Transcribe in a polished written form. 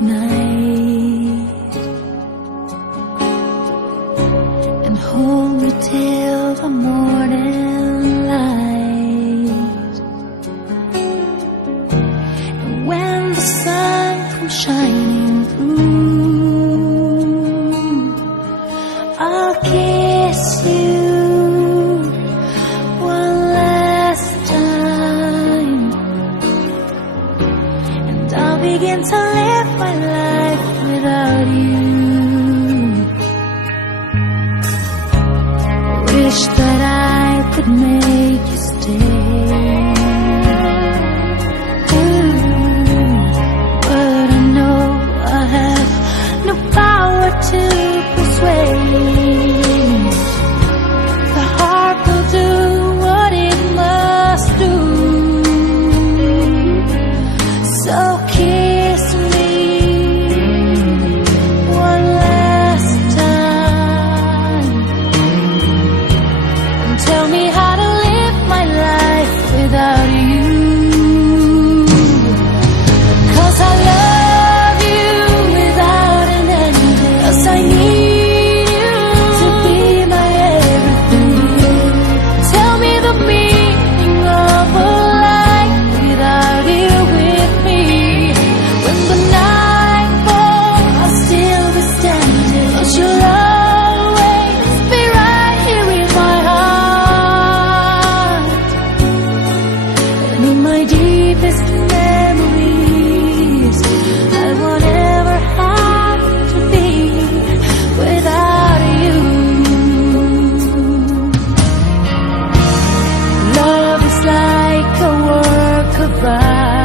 night and hold me till the morning light. And when the sun comes shining through, I'll kiss you one last time, and I'll begin to live my life without you. Wish that I could make you stay, but I know I have no power to persuade. The heart will do what it must do. So kiss me one last time and tell me how to live my life without you. 'Cause I love you without an ending. 'Cause I need you to be my everything. Tell me the meaning of a life without you with me. When the night falls, I'll still be standing. 'Cause you'll always be right here in my heart. And in my deepest memories, I won't ever have to be without you. Love is like a work of art.